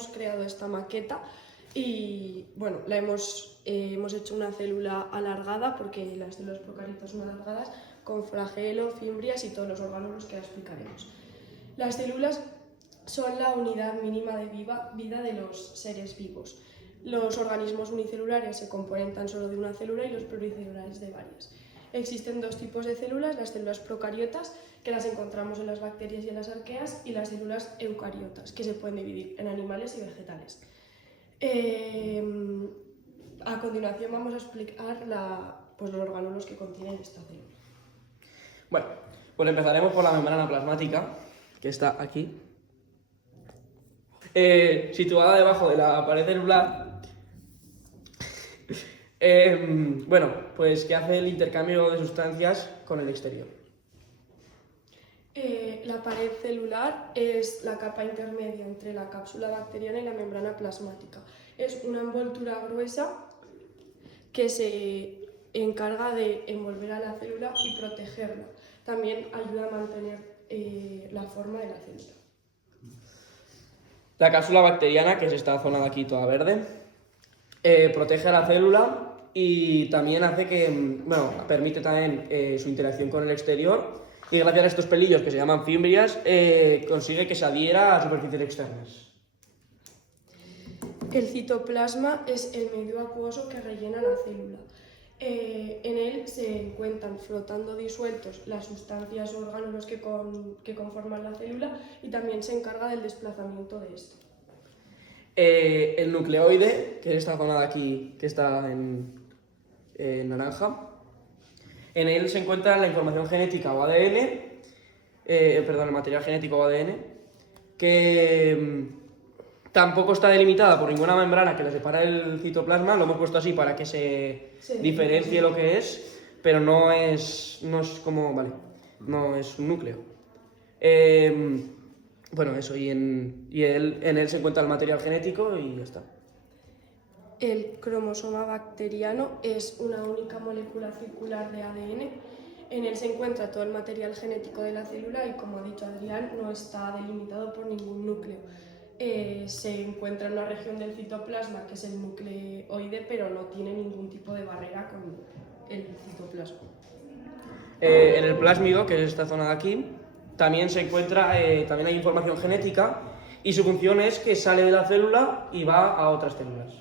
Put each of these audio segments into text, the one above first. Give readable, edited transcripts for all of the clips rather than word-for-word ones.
hemos creado esta maqueta y bueno, hemos hecho una célula alargada porque las células procariotas son alargadas con flagelo, fimbrias y todos los orgánulos que ahora explicaremos. Las células son la unidad mínima de vida de los seres vivos. Los organismos unicelulares se componen tan solo de una célula y los pluricelulares de varias. Existen dos tipos de células, las células procariotas, que las encontramos en las bacterias y en las arqueas, y las células eucariotas, que se pueden dividir en animales y vegetales. A continuación vamos a explicar los orgánulos que contienen esta célula. Bueno, pues empezaremos por la membrana plasmática, que está aquí. Situada debajo de la pared celular. Bueno, pues que hace el intercambio de sustancias con el exterior. La pared celular es la capa intermedia entre la cápsula bacteriana y la membrana plasmática. Es una envoltura gruesa que se encarga de envolver a la célula y protegerla. También ayuda a mantener la forma de la célula. La cápsula bacteriana, que es esta zona de aquí toda verde, protege a la célula y también hace que, bueno, permite también su interacción con el exterior, y gracias a estos pelillos que se llaman fimbrias, consigue que se adhiera a superficies externas. El citoplasma es el medio acuoso que rellena la célula. En él se encuentran flotando disueltos las sustancias o orgánulos que conforman la célula y también se encarga del desplazamiento de esto. El nucleoide, que es esta zona de aquí que está en naranja, en él se encuentra la información genética o ADN, el material genético o ADN, que tampoco está delimitada por ninguna membrana que le separa el citoplasma. Lo hemos puesto así para que se diferencie lo que es, pero no es como, vale, no es un núcleo. Bueno, eso, en él se encuentra el material genético y ya está. El cromosoma bacteriano es una única molécula circular de ADN. En él se encuentra todo el material genético de la célula y, como ha dicho Adrián, no está delimitado por ningún núcleo. Se encuentra en una región del citoplasma, que es el nucleoide, pero no tiene ningún tipo de barrera con el citoplasma. En el plásmido, que es esta zona de aquí, también se encuentra, también hay información genética, y su función es que sale de la célula y va a otras células.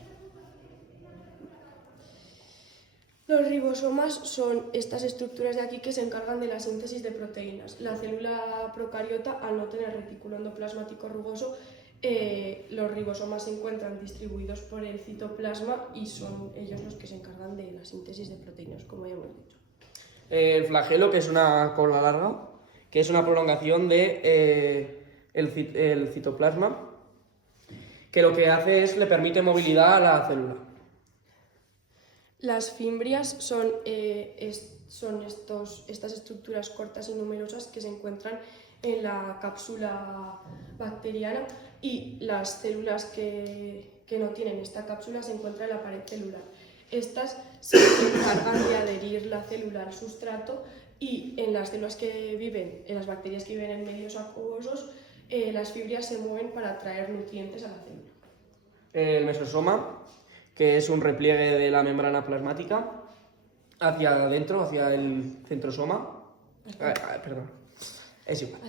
Los ribosomas son estas estructuras de aquí que se encargan de la síntesis de proteínas. La célula procariota, al no tener retículo endoplasmático rugoso, los ribosomas se encuentran distribuidos por el citoplasma y son ellos los que se encargan de la síntesis de proteínas, como ya hemos dicho. El flagelo, que es una cola larga, que es una prolongación de el citoplasma, que lo que hace es le permite movilidad a la célula. Las fimbrias son estas estructuras cortas y numerosas que se encuentran en la cápsula bacteriana, y las células que no tienen esta cápsula se encuentran en la pared celular. Estas se encargan de adherir la célula al sustrato, y en las células que viven, en las bacterias que viven en medios acuosos, las fibras se mueven para traer nutrientes a la célula. El mesosoma, que es un repliegue de la membrana plasmática hacia adentro, hacia el centrosoma. Perdón, es igual.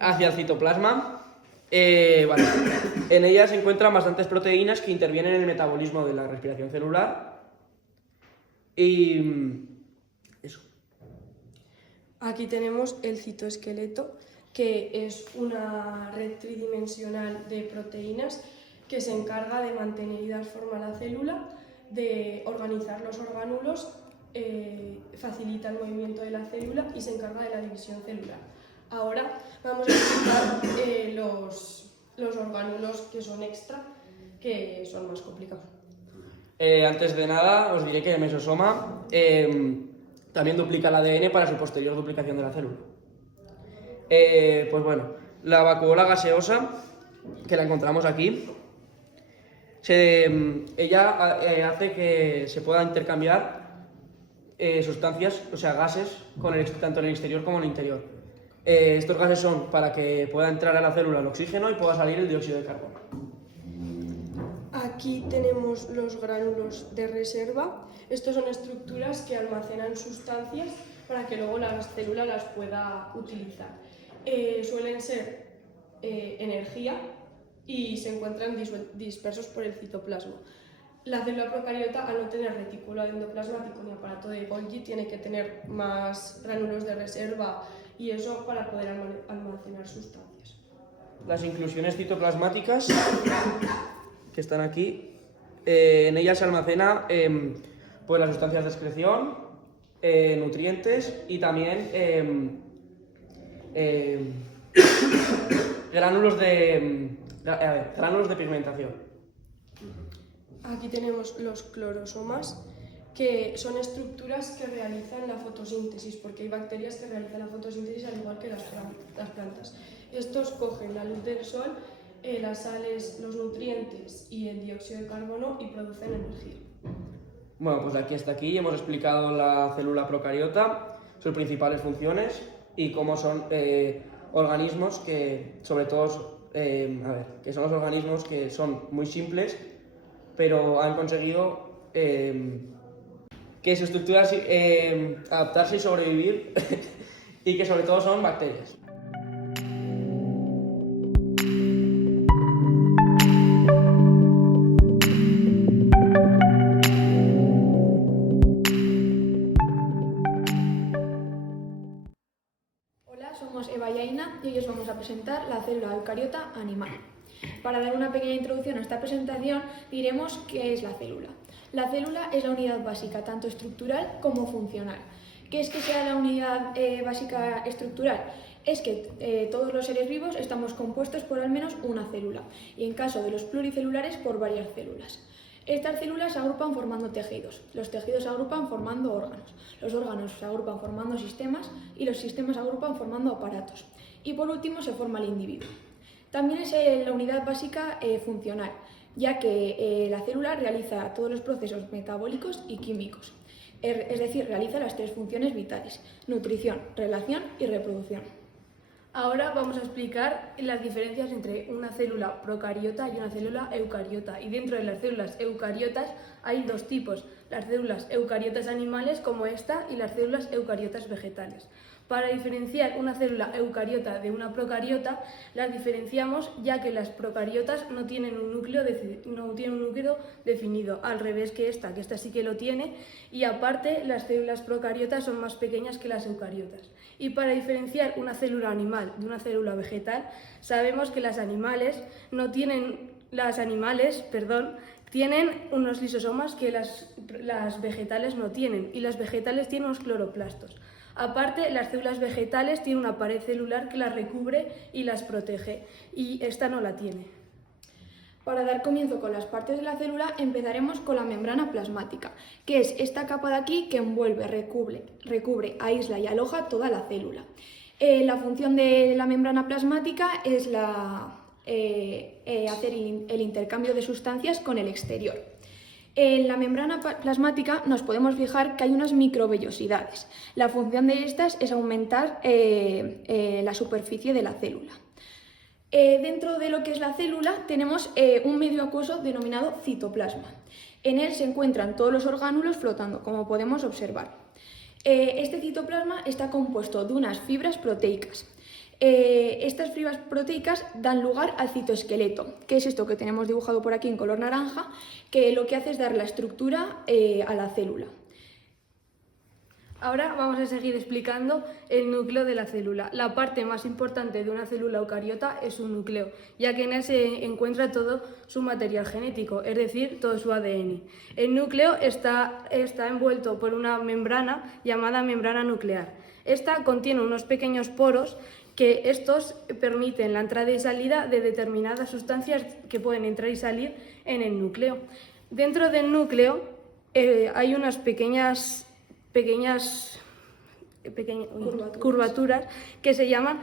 Hacia el citoplasma. Vale. En ella se encuentran bastantes proteínas que intervienen en el metabolismo de la respiración celular. Y eso. Aquí tenemos el citoesqueleto, que es una red tridimensional de proteínas que se encarga de mantener y dar forma a la célula, de organizar los orgánulos, facilita el movimiento de la célula y se encarga de la división celular. Ahora vamos a explicar los orgánulos que son extra, que son más complicados. Antes de nada, os diré que el mesosoma también duplica el ADN para su posterior duplicación de la célula. Pues bueno, la vacuola gaseosa, que la encontramos aquí, ella hace que se pueda intercambiar sustancias, o sea, gases, tanto en el exterior como en el interior. Estos gases son para que pueda entrar a la célula el oxígeno y pueda salir el dióxido de carbono. Aquí tenemos los gránulos de reserva. Estos son estructuras que almacenan sustancias para que luego la célula las pueda utilizar. Suelen ser energía y se encuentran dispersos por el citoplasma. La célula procariota, al no tener retículo endoplasmático ni aparato de Golgi, tiene que tener más gránulos de reserva y eso para poder almacenar sustancias. Las inclusiones citoplasmáticas que están aquí, en ellas se almacena pues las sustancias de excreción, nutrientes y también gránulos de pigmentación. Aquí tenemos los clorosomas, que son estructuras que realizan la fotosíntesis, porque hay bacterias que realizan la fotosíntesis al igual que las plantas. Estos cogen la luz del sol, las sales, los nutrientes y el dióxido de carbono y producen energía. Bueno, pues de aquí hasta aquí hemos explicado la célula procariota, sus principales funciones y cómo son organismos que, sobre todo, que son los organismos que son muy simples, pero han conseguido que su estructura adaptarse y sobrevivir y que sobre todo son bacterias. Hola, somos Eva y Aina y hoy os vamos a presentar la célula eucariota animal. Para dar una pequeña introducción a esta presentación, diremos qué es la célula. La célula es la unidad básica tanto estructural como funcional. ¿Qué es que sea la unidad básica estructural? Es que todos los seres vivos estamos compuestos por al menos una célula y en caso de los pluricelulares por varias células. Estas células se agrupan formando tejidos, los tejidos se agrupan formando órganos, los órganos se agrupan formando sistemas y los sistemas se agrupan formando aparatos. Y por último se forma el individuo. También es la unidad básica funcional, ya que la célula realiza todos los procesos metabólicos y químicos, es decir, realiza las tres funciones vitales: nutrición, relación y reproducción. Ahora vamos a explicar las diferencias entre una célula procariota y una célula eucariota. Y dentro de las células eucariotas hay dos tipos: las células eucariotas animales como esta y las células eucariotas vegetales. Para diferenciar una célula eucariota de una procariota, las diferenciamos ya que las procariotas no tienen un núcleo definido, al revés que esta sí que lo tiene, y aparte las células procariotas son más pequeñas que las eucariotas. Y para diferenciar una célula animal de una célula vegetal, sabemos que las animales tienen unos lisosomas que las vegetales no tienen, y las vegetales tienen unos cloroplastos. Aparte, las células vegetales tienen una pared celular que las recubre y las protege, y esta no la tiene. Para dar comienzo con las partes de la célula, empezaremos con la membrana plasmática, que es esta capa de aquí que envuelve, recubre, aísla y aloja toda la célula. La función de la membrana plasmática es hacer el intercambio de sustancias con el exterior. En la membrana plasmática nos podemos fijar que hay unas microvellosidades. La función de estas es aumentar la superficie de la célula. Dentro de lo que es la célula tenemos un medio acuoso denominado citoplasma. En él se encuentran todos los orgánulos flotando, como podemos observar. Este citoplasma está compuesto de unas fibras proteicas. Estas fibras proteicas dan lugar al citoesqueleto, que es esto que tenemos dibujado por aquí en color naranja, que lo que hace es dar la estructura a la célula. Ahora vamos a seguir explicando el núcleo de la célula. La parte más importante de una célula eucariota es su núcleo, ya que en él se encuentra todo su material genético, es decir, todo su ADN. El núcleo está envuelto por una membrana llamada membrana nuclear. Esta contiene unos pequeños poros que estos permiten la entrada y salida de determinadas sustancias que pueden entrar y salir en el núcleo. Dentro del núcleo hay unas pequeñas curvaturas que se llaman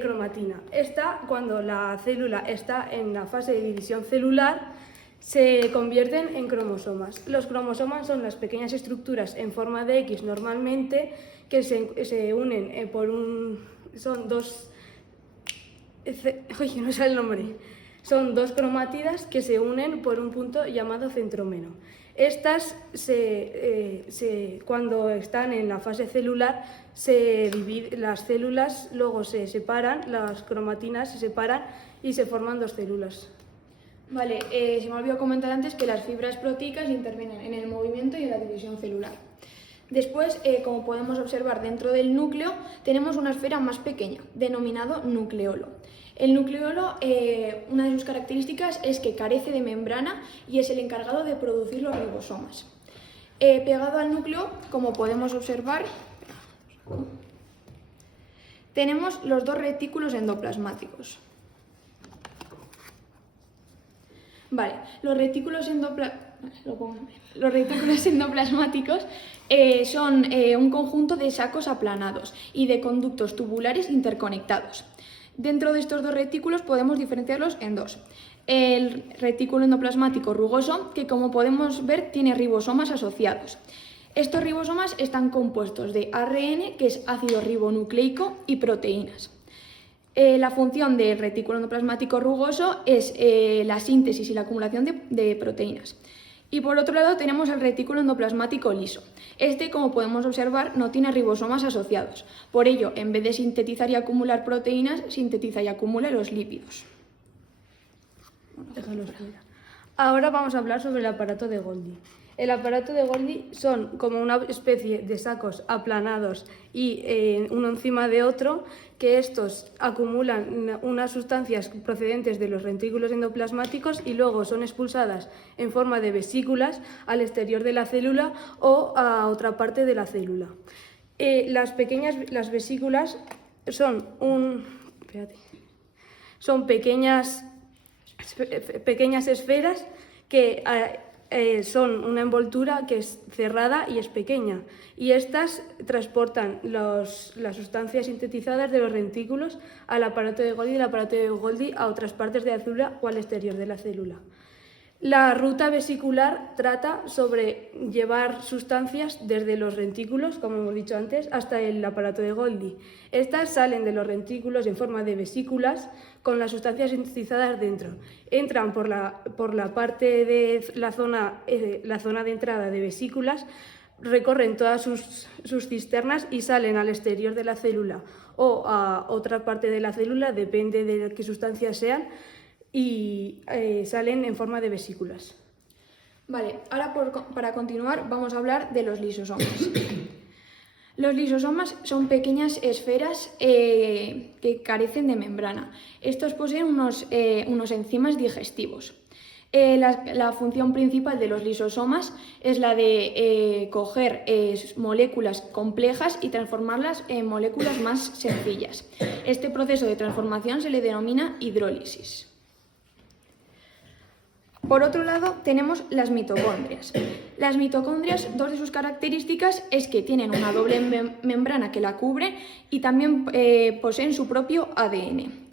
cromatina. Esta, cuando la célula está en la fase de división celular, se convierten en cromosomas. Los cromosomas son las pequeñas estructuras en forma de X normalmente que se unen son dos... no sé el nombre. Son dos cromatidas que se unen por un punto llamado centrómero. Estas, cuando están en la fase celular, las células luego se separan, las cromatinas se separan y se forman dos células. Vale, se me olvidó comentar antes que las fibras proteicas intervienen en el movimiento y en la división celular. Después, como podemos observar dentro del núcleo, tenemos una esfera más pequeña, denominado nucleolo. El nucleolo, una de sus características es que carece de membrana y es el encargado de producir los ribosomas. Pegado al núcleo, como podemos observar, tenemos los dos retículos endoplasmáticos. Vale, los retículos endoplasmáticos son un conjunto de sacos aplanados y de conductos tubulares interconectados. Dentro de estos dos retículos podemos diferenciarlos en dos. El retículo endoplasmático rugoso, que como podemos ver tiene ribosomas asociados. Estos ribosomas están compuestos de ARN, que es ácido ribonucleico, y proteínas. La función del retículo endoplasmático rugoso es la síntesis y la acumulación de proteínas. Y por otro lado tenemos el retículo endoplasmático liso. Este, como podemos observar, no tiene ribosomas asociados. Por ello, en vez de sintetizar y acumular proteínas, sintetiza y acumula los lípidos. Ahora vamos a hablar sobre el aparato de Golgi. El aparato de Golgi son como una especie de sacos aplanados y uno encima de otro, que estos acumulan unas sustancias procedentes de los retículos endoplasmáticos y luego son expulsadas en forma de vesículas al exterior de la célula o a otra parte de la célula. Las vesículas son pequeñas esferas que son una envoltura que es cerrada y es pequeña, y estas transportan las sustancias sintetizadas de los retículos al aparato de Golgi y el aparato de Golgi a otras partes de la célula o al exterior de la célula. La ruta vesicular trata sobre llevar sustancias desde los retículos, como hemos dicho antes, hasta el aparato de Golgi. Estas salen de los retículos en forma de vesículas con las sustancias sintetizadas dentro. Entran por la parte de la zona de entrada de vesículas, recorren todas sus cisternas y salen al exterior de la célula o a otra parte de la célula, depende de qué sustancias sean, y salen en forma de vesículas. Vale, ahora para continuar vamos a hablar de los lisosomas. Los lisosomas son pequeñas esferas que carecen de membrana. Estos poseen unos enzimas digestivos. La función principal de los lisosomas es la de coger moléculas complejas y transformarlas en moléculas más sencillas. Este proceso de transformación se le denomina hidrólisis. Por otro lado, tenemos las mitocondrias. Las mitocondrias, dos de sus características es que tienen una doble membrana que la cubre y también poseen su propio ADN.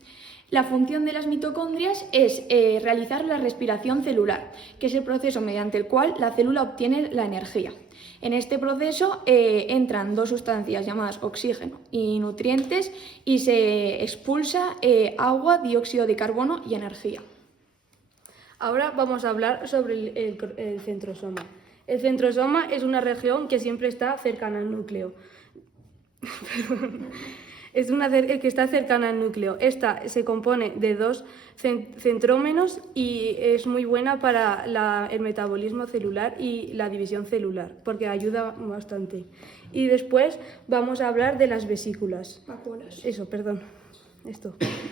La función de las mitocondrias es realizar la respiración celular, que es el proceso mediante el cual la célula obtiene la energía. En este proceso entran dos sustancias llamadas oxígeno y nutrientes y se expulsa agua, dióxido de carbono y energía. Ahora vamos a hablar sobre el centrosoma. El centrosoma es una región que siempre está cercana al núcleo. Que está cercana al núcleo. Esta se compone de dos centrómeros y es muy buena para el metabolismo celular y la división celular, porque ayuda bastante. Y después vamos a hablar de las vesículas. Vacuolas.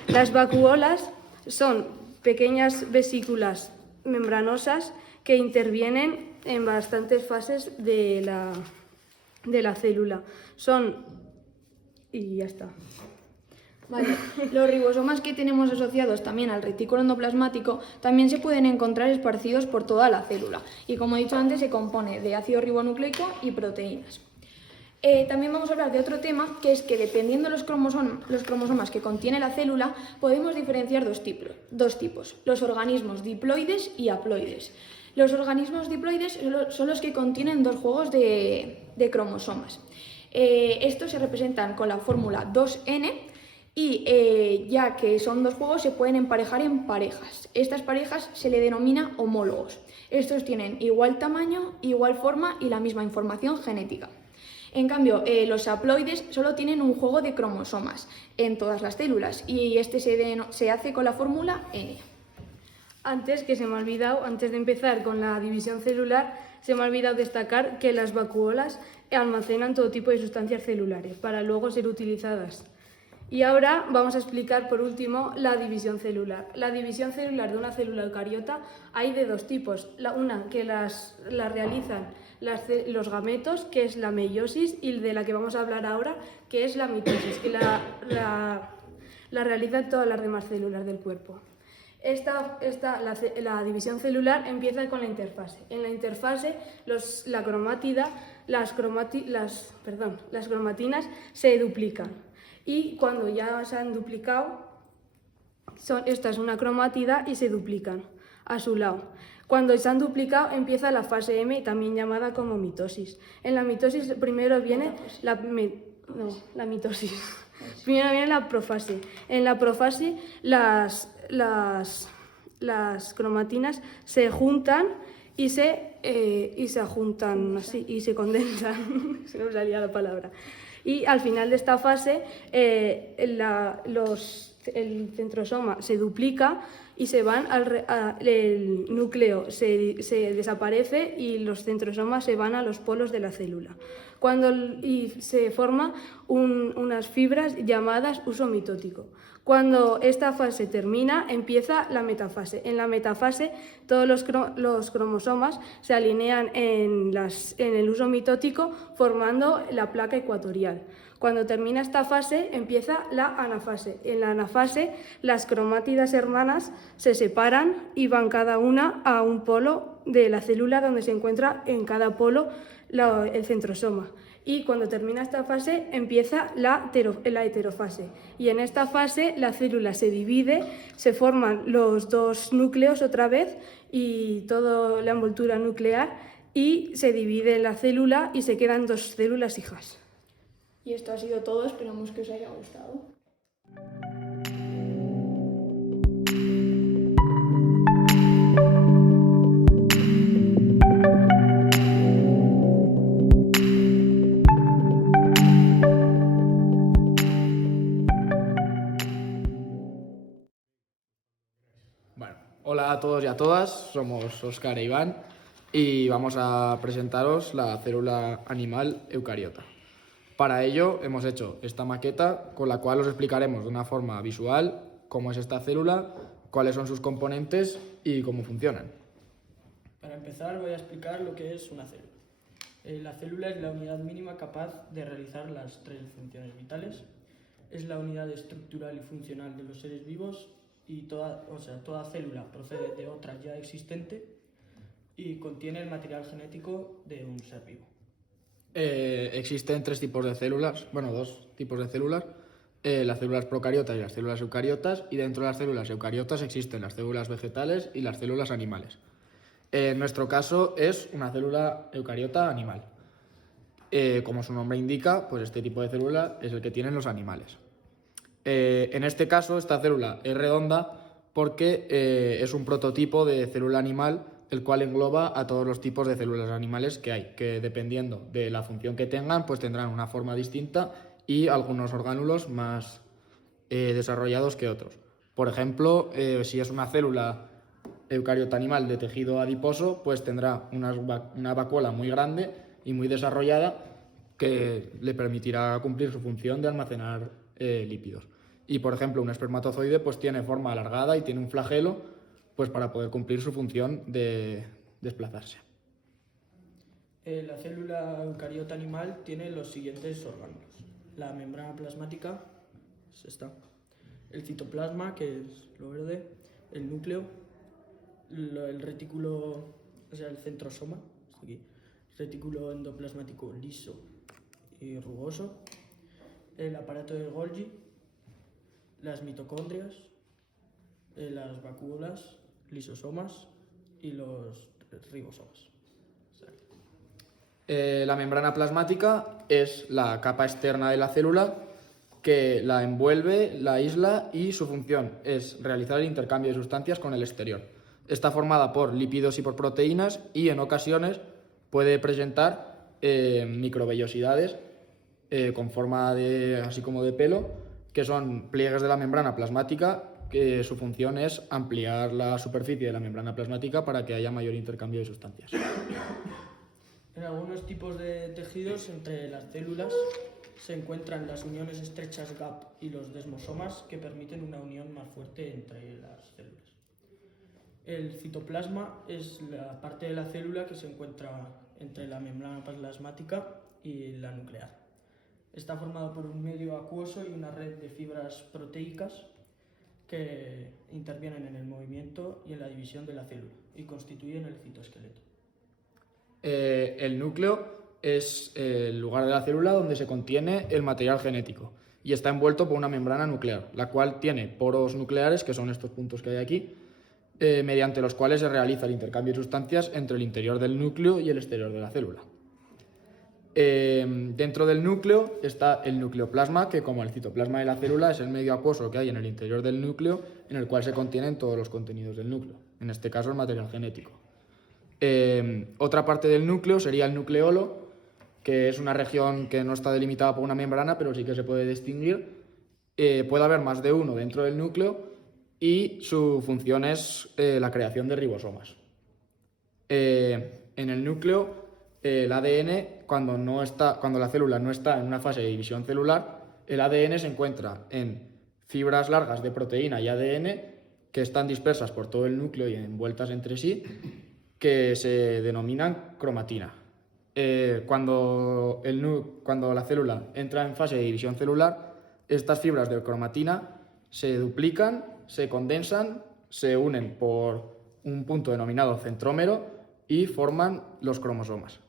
Las vacuolas son pequeñas vesículas membranosas que intervienen en bastantes fases de la célula. Y ya está. Vale. Los ribosomas que tenemos asociados también al retículo endoplasmático también se pueden encontrar esparcidos por toda la célula y, como he dicho antes, se compone de ácido ribonucleico y proteínas. También vamos a hablar de otro tema, que es que dependiendo de los cromosomas que contiene la célula, podemos diferenciar dos tipos, los organismos diploides y haploides. Los organismos diploides son los que contienen dos juegos de cromosomas. Estos se representan con la fórmula 2n Y ya que son dos juegos, se pueden emparejar en parejas. Estas parejas se le denomina homólogos. Estos tienen igual tamaño, igual forma y la misma información genética. En cambio, los haploides solo tienen un juego de cromosomas en todas las células y este se hace con la fórmula N. Antes de empezar con la división celular, se me ha olvidado destacar que las vacuolas almacenan todo tipo de sustancias celulares para luego ser utilizadas. Y ahora vamos a explicar por último la división celular. La división celular de una célula eucariota hay de dos tipos. Una que las realizan los gametos, que es la meiosis, y de la que vamos a hablar ahora, que es la mitosis, que la realizan todas las demás células del cuerpo. La división celular empieza con la interfase. En la interfase, las cromatinas se duplican. Y cuando ya se han duplicado, esta es una cromátida y se duplican a su lado. Cuando se han duplicado empieza la fase M, también llamada como mitosis. En la mitosis primero viene la mitosis. Primero viene la profase. En la profase las cromatinas se juntan y se juntan y se condensan. Se me salía la palabra. Y al final de esta fase el centrosoma se duplica y el núcleo se desaparece y los centrosomas se van a los polos de la célula. Y se forman unas fibras llamadas uso mitótico. Cuando esta fase termina, empieza la metafase. En la metafase, todos los cromosomas se alinean en el uso mitótico formando la placa ecuatorial. Cuando termina esta fase, empieza la anafase. En la anafase, las cromátidas hermanas se separan y van cada una a un polo de la célula donde se encuentra en cada polo el centrosoma. Y cuando termina esta fase empieza la heterofase. Y en esta fase la célula se divide, se forman los dos núcleos otra vez y toda la envoltura nuclear y se divide la célula y se quedan dos células hijas. Y esto ha sido todo, esperamos que os haya gustado. Hola a todos y a todas, somos Óscar e Iván y vamos a presentaros la célula animal eucariota. Para ello hemos hecho esta maqueta con la cual os explicaremos de una forma visual cómo es esta célula, cuáles son sus componentes y cómo funcionan. Para empezar voy a explicar lo que es una célula. La célula es la unidad mínima capaz de realizar las tres funciones vitales. Es la unidad estructural y funcional de los seres vivos y toda célula procede de otra ya existente y contiene el material genético de un ser vivo. Existen dos tipos de células, las células procariotas y las células eucariotas, y dentro de las células eucariotas existen las células vegetales y las células animales. En nuestro caso es una célula eucariota animal. Como su nombre indica, pues este tipo de célula es el que tienen los animales. En este caso, esta célula es redonda porque es un prototipo de célula animal, el cual engloba a todos los tipos de células animales que hay, que dependiendo de la función que tengan, pues tendrán una forma distinta y algunos orgánulos más desarrollados que otros. Por ejemplo, si es una célula eucariota animal de tejido adiposo, pues tendrá una vacuola muy grande y muy desarrollada que le permitirá cumplir su función de almacenar lípidos. Y, por ejemplo, un espermatozoide pues tiene forma alargada y tiene un flagelo pues para poder cumplir su función de desplazarse. La célula eucariota animal tiene los siguientes órganos. La membrana plasmática, es esta. El citoplasma, que es lo verde. El núcleo. El retículo, el centrosoma, aquí. Retículo endoplasmático liso y rugoso. El aparato de Golgi. Las mitocondrias. Las vacuolas, lisosomas y los ribosomas. La membrana plasmática es la capa externa de la célula que la envuelve, la aísla y su función es realizar el intercambio de sustancias con el exterior. Está formada por lípidos y por proteínas y en ocasiones puede presentar microvellosidades con forma así como de pelo, que son pliegues de la membrana plasmática, que su función es ampliar la superficie de la membrana plasmática para que haya mayor intercambio de sustancias. En algunos tipos de tejidos entre las células se encuentran las uniones estrechas gap y los desmosomas que permiten una unión más fuerte entre las células. El citoplasma es la parte de la célula que se encuentra entre la membrana plasmática y la nuclear. Está formado por un medio acuoso y una red de fibras proteicas que intervienen en el movimiento y en la división de la célula y constituyen el citoesqueleto. El núcleo es el lugar de la célula donde se contiene el material genético y está envuelto por una membrana nuclear, la cual tiene poros nucleares, que son estos puntos que hay aquí, mediante los cuales se realiza el intercambio de sustancias entre el interior del núcleo y el exterior de la célula. Dentro del núcleo está el nucleoplasma, que como el citoplasma de la célula es el medio acuoso que hay en el interior del núcleo, en el cual se contienen todos los contenidos del núcleo, en este caso el material genético. Otra parte del núcleo sería el nucleolo, que es una región que no está delimitada por una membrana, pero sí que se puede distinguir. Puede haber más de uno dentro del núcleo y su función es la creación de ribosomas. En el núcleo, el ADN, cuando la célula no está en una fase de división celular, el ADN se encuentra en fibras largas de proteína y ADN que están dispersas por todo el núcleo y envueltas entre sí, que se denominan cromatina. Cuando la célula entra en fase de división celular, estas fibras de cromatina se duplican, se condensan, se unen por un punto denominado centrómero y forman los cromosomas.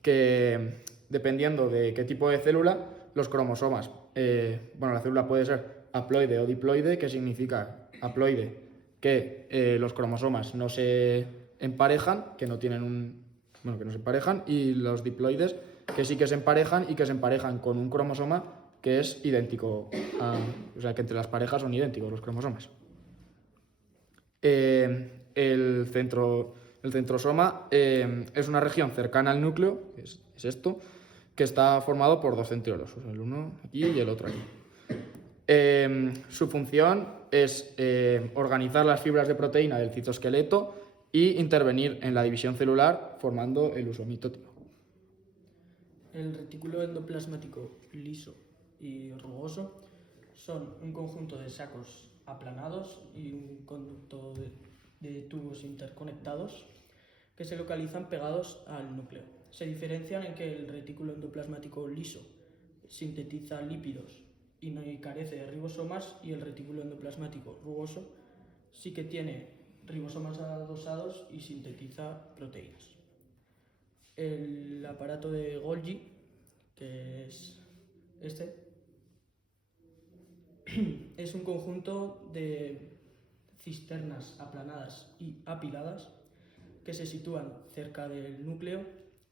Que dependiendo de qué tipo de célula, los cromosomas, la célula puede ser haploide o diploide, que significa haploide, que los cromosomas no se emparejan, que no se emparejan, y los diploides, que sí que se emparejan y que se emparejan con un cromosoma que es idéntico, o sea que entre las parejas son idénticos los cromosomas. El centrosoma es una región cercana al núcleo, es esto, que está formado por dos centriolos, o sea, el uno aquí y el otro aquí. Su función es organizar las fibras de proteína del citoesqueleto y intervenir en la división celular formando el uso mitótico. El retículo endoplasmático liso y rugoso son un conjunto de sacos aplanados y un conducto de tubos interconectados que se localizan pegados al núcleo. Se diferencian en que el retículo endoplasmático liso sintetiza lípidos y no carece de ribosomas, y el retículo endoplasmático rugoso sí que tiene ribosomas adosados y sintetiza proteínas. El aparato de Golgi, que es este, es un conjunto de cisternas aplanadas y apiladas que se sitúan cerca del núcleo,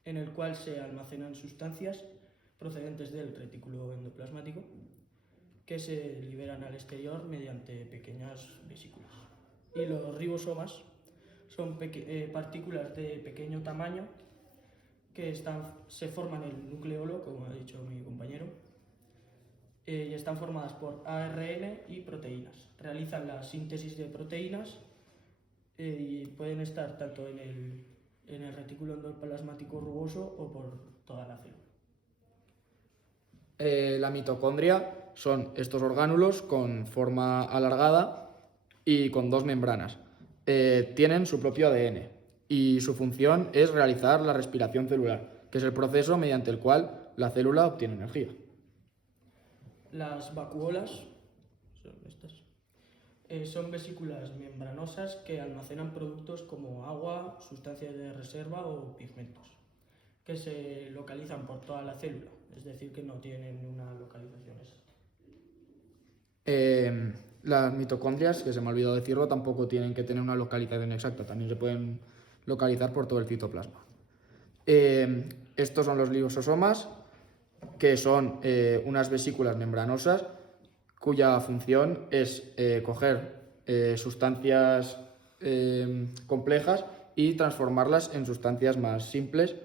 en el cual se almacenan sustancias procedentes del retículo endoplasmático que se liberan al exterior mediante pequeñas vesículas. Y los ribosomas son partículas de pequeño tamaño que se forman en el nucleolo, como ha dicho mi compañero, y están formadas por ARN y proteínas. Realizan la síntesis de proteínas y pueden estar tanto en el retículo endoplasmático rugoso o por toda la célula. La mitocondria son estos orgánulos con forma alargada y con dos membranas. Tienen su propio ADN y su función es realizar la respiración celular, que es el proceso mediante el cual la célula obtiene energía. Las vacuolas son vesículas membranosas que almacenan productos como agua, sustancias de reserva o pigmentos, que se localizan por toda la célula, es decir, que no tienen una localización exacta. Las mitocondrias, que se me ha olvidado decirlo, tampoco tienen que tener una localización exacta, también se pueden localizar por todo el citoplasma. Estos son los lisosomas, que son unas vesículas membranosas cuya función es coger sustancias complejas y transformarlas en sustancias más simples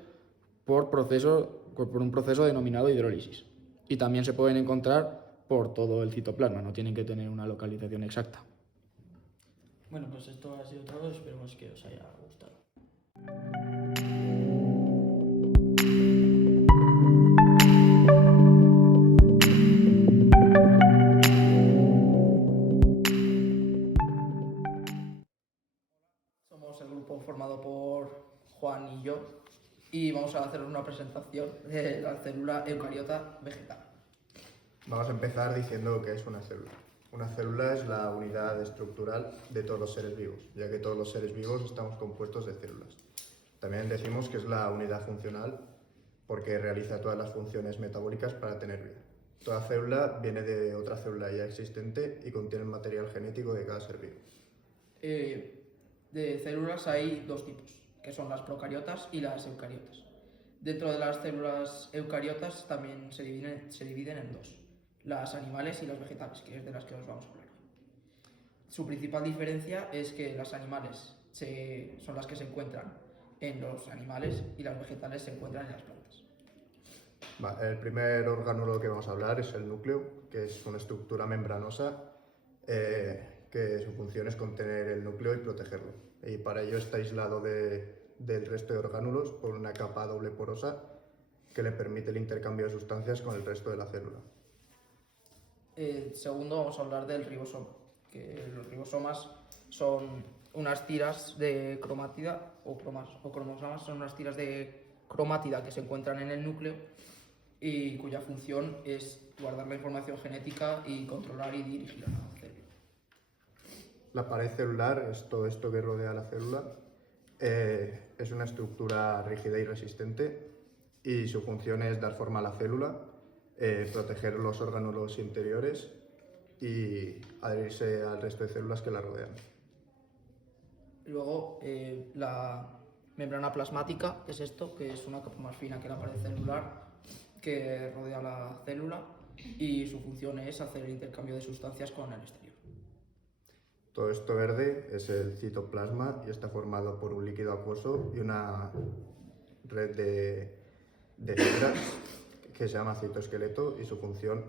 por un proceso denominado hidrólisis. Y también se pueden encontrar por todo el citoplasma, no tienen que tener una localización exacta. Bueno, pues esto ha sido todo, esperemos que os haya gustado. Somos el grupo formado por Juan y yo y vamos a hacer una presentación de la célula eucariota vegetal. Vamos a empezar diciendo qué es una célula. Una célula es la unidad estructural de todos los seres vivos, ya que todos los seres vivos estamos compuestos de células. También decimos que es la unidad funcional porque realiza todas las funciones metabólicas para tener vida. Toda célula viene de otra célula ya existente y contiene el material genético de cada ser vivo. De células hay dos tipos, que son las procariotas y las eucariotas. Dentro de las células eucariotas también se dividen en dos, las animales y las vegetales, que es de las que os vamos a hablar hoy. Su principal diferencia es que las animales son las que se encuentran en los animales y las vegetales se encuentran en las plantas. El primer orgánulo que vamos a hablar es el núcleo, que es una estructura membranosa que su función es contener el núcleo y protegerlo. Y para ello está aislado del resto de orgánulos por una capa doble porosa que le permite el intercambio de sustancias con el resto de la célula. Segundo, vamos a hablar del ribosoma, que los ribosomas son unas tiras de cromátida o cromosomas, son unas tiras de cromátida que se encuentran en el núcleo y cuya función es guardar la información genética y controlar y dirigir a la célula. La pared celular es todo esto que rodea la célula. Es una estructura rígida y resistente y su función es dar forma a la célula, proteger los órganos interiores y adherirse al resto de células que la rodean. Luego, la membrana plasmática es esto, que es una capa más fina que la pared celular que rodea la célula y su función es hacer el intercambio de sustancias con el exterior. Todo esto verde es el citoplasma y está formado por un líquido acuoso y una red de fibras que se llama citoesqueleto y su función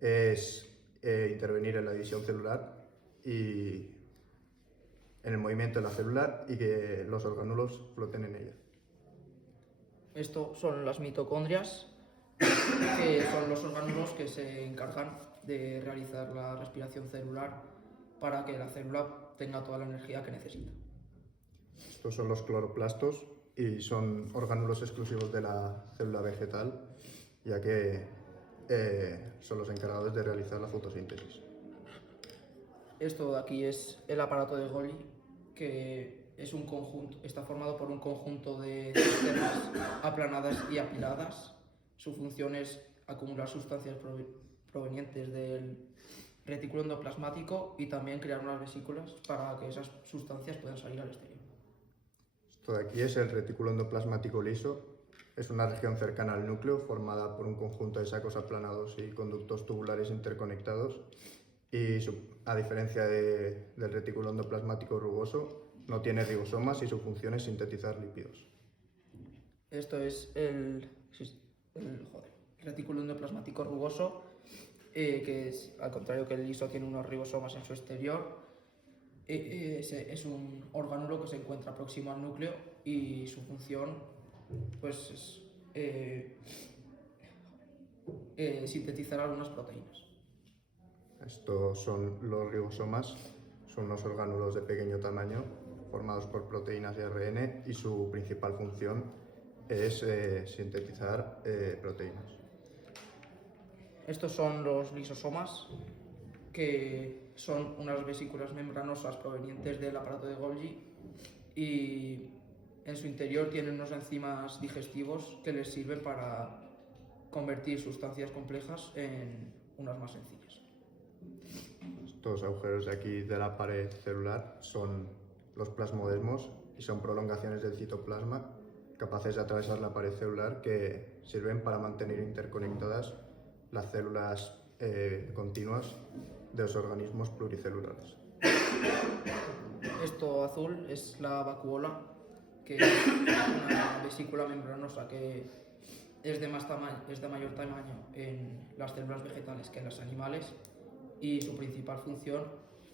es intervenir en la división celular y en el movimiento de la célula y que los orgánulos floten en ella. Esto son las mitocondrias, que son los orgánulos que se encargan de realizar la respiración celular para que la célula tenga toda la energía que necesita. Estos son los cloroplastos y son orgánulos exclusivos de la célula vegetal, ya que son los encargados de realizar la fotosíntesis. Esto de aquí es el aparato de Golgi, que es un conjunto, está formado por un conjunto de cisternas aplanadas y apiladas. Su función es acumular sustancias provenientes del retículo endoplasmático y también crear unas vesículas para que esas sustancias puedan salir al exterior. Esto de aquí es el retículo endoplasmático liso. Es una región cercana al núcleo formada por un conjunto de sacos aplanados y conductos tubulares interconectados y a diferencia del retículo endoplasmático rugoso no tiene ribosomas y su función es sintetizar lípidos. Esto es el retículo endoplasmático rugoso, que es, al contrario que el liso, tiene unos ribosomas en su exterior. Es un orgánulo que se encuentra próximo al núcleo y su función pues, es sintetizar algunas proteínas. Estos son los ribosomas, son unos orgánulos de pequeño tamaño formados por proteínas y ARN y su principal función es sintetizar proteínas. Estos son los lisosomas, que son unas vesículas membranosas provenientes del aparato de Golgi y en su interior tienen unos enzimas digestivos que les sirven para convertir sustancias complejas en unas más sencillas. Estos agujeros de aquí de la pared celular son los plasmodesmos y son prolongaciones del citoplasma capaces de atravesar la pared celular que sirven para mantener interconectadas las células continuas de los organismos pluricelulares. Esto azul es la vacuola, que es una vesícula membranosa que es de mayor tamaño en las células vegetales que en los animales, y su principal función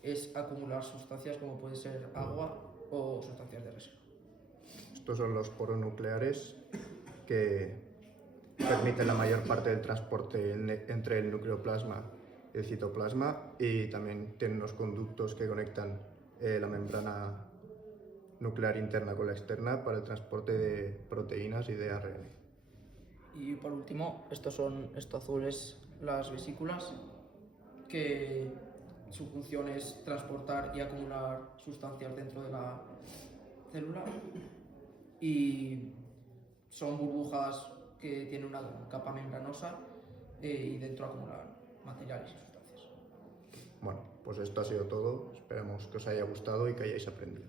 es acumular sustancias como puede ser agua o sustancias de reserva. Estos son los poros nucleares que permiten la mayor parte del transporte entre el nucleoplasma y el citoplasma, y también tienen unos conductos que conectan la membrana nuclear interna con la externa para el transporte de proteínas y de ARN. Y por último, esto azul es las vesículas, que su función es transportar y acumular sustancias dentro de la célula, y son burbujas que tienen una capa membranosa y dentro acumulan materiales y sustancias. Bueno, pues esto ha sido todo. Esperamos que os haya gustado y que hayáis aprendido.